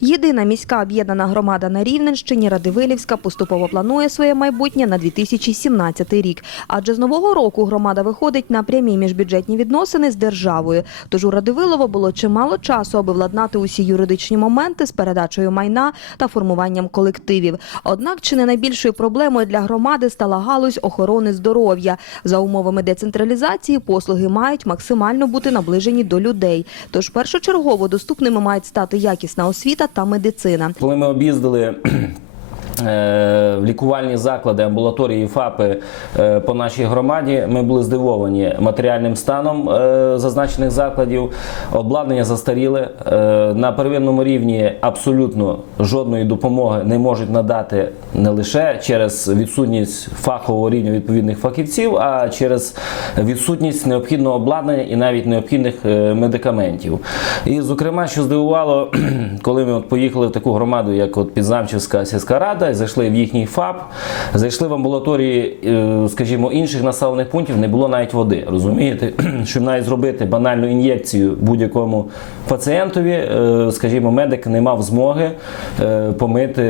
Єдина міська об'єднана громада на Рівненщині Радивилівська поступово планує своє майбутнє на 2017 рік. Адже з нового року громада виходить на прямі міжбюджетні відносини з державою. Тож у Радивилово було чимало часу, аби владнати усі юридичні моменти з передачею майна та формуванням колективів. Однак чи не найбільшою проблемою для громади стала галузь охорони здоров'я. За умовами децентралізації послуги мають максимально бути наближені до людей. Тож першочергово доступними мають стати якісна освіта та медицина. Коли ми об'їздили лікувальні заклади, амбулаторії, ФАПи е, по нашій громаді, ми були здивовані матеріальним станом е, зазначених закладів. Обладнання застаріле. Е, На первинному рівні абсолютно жодної допомоги не можуть надати не лише через відсутність фахового рівня відповідних фахівців, а через відсутність необхідного обладнання і навіть необхідних е, медикаментів. І, зокрема, що здивувало, коли ми от поїхали в таку громаду, як от Підзамчівська сільська рада, і зайшли в їхній ФАП, зайшли в амбулаторії, е, скажімо, інших населених пунктів, не було навіть води. Розумієте, щоб навіть зробити банальну ін'єкцію будь-якому пацієнтові, е, скажімо, медик не мав змоги е, помити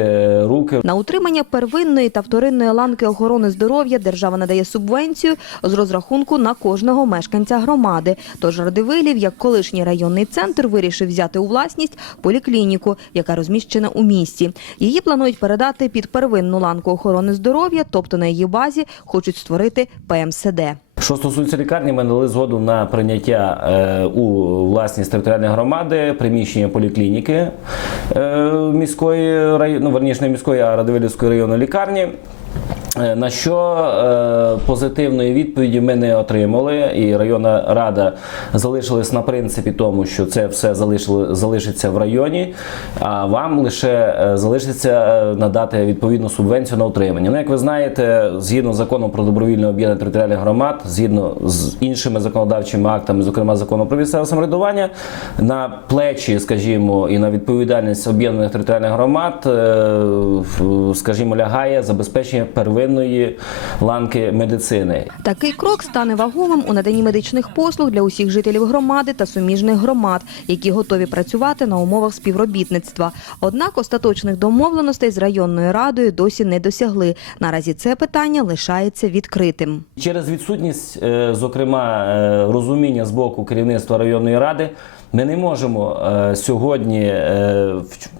руки. На утримання первинної та вторинної ланки охорони здоров'я держава надає субвенцію з розрахунку на кожного мешканця громади. Тож Радивилів, як колишній районний центр, вирішив взяти у власність поліклініку, яка розміщена у місті. Її планують передати під первинну ланку охорони здоров'я, тобто на її базі хочуть створити ПМСД. Що стосується лікарні, ми дали згоду на прийняття е, у власність територіальної громади приміщення поліклініки е, міської району, ну, верніше не міської, а Радивилівської районної лікарні. Е, На що е, позитивної відповіді ми не отримали, і районна рада залишилась на принципі тому, що це все залишило, залишиться в районі, а вам лише е, залишиться е, надати відповідну субвенцію на утримання. Ну, як ви знаєте, згідно з законом про добровільне об'єднання територіальних громад, згідно з іншими законодавчими актами, зокрема законом про місцеве самоврядування, на плечі, скажімо, і на відповідальність об'єднаних територіальних громад, е, скажімо, лягає забезпечення первинної ланки медицини. Такий крок стане вагомим у наданні медичних послуг для усіх жителів громади та суміжних громад, які готові працювати на умовах співробітництва. Однак остаточних домовленостей з районною радою досі не досягли. Наразі це питання лишається відкритим. Через відсутність, е, зокрема, е, розуміння з боку керівництва районної ради, ми не можемо е, сьогодні, е,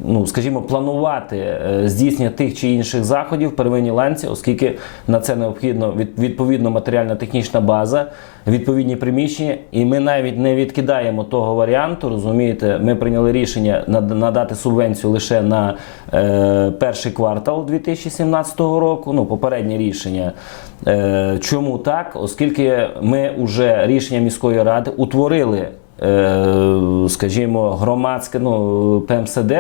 ну скажімо, планувати е, здійснення тих чи інших заходів в первинній ланці, оскільки на це необхідно відповідно матеріально-технічна база, відповідні приміщення, і ми навіть не відкидаємо того варіанту. Розумієте, ми прийняли рішення над- надати субвенцію лише на перший квартал 2017 року. Ну, попереднє рішення. Чому так? Оскільки ми вже рішення міської ради утворили, скажімо, громадське ну, ПМСД.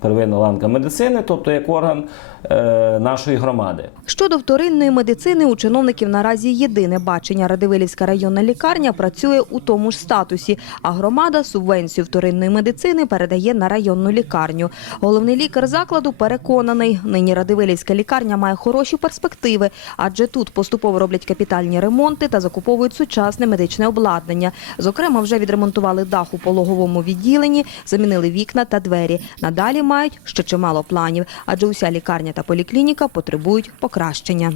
Первинна ланка медицини, тобто як орган е, нашої громади. Щодо вторинної медицини, у чиновників наразі єдине бачення. Радивилівська районна лікарня працює у тому ж статусі, а громада субвенцію вторинної медицини передає на районну лікарню. Головний лікар закладу переконаний, нині Радивилівська лікарня має хороші перспективи, адже тут поступово роблять капітальні ремонти та закуповують сучасне медичне обладнання. Зокрема, вже відремонтували дах у пологовому відділенні, замінили вікна та двері. Надалі мають ще чимало планів, адже уся лікарня та поліклініка потребують покращення.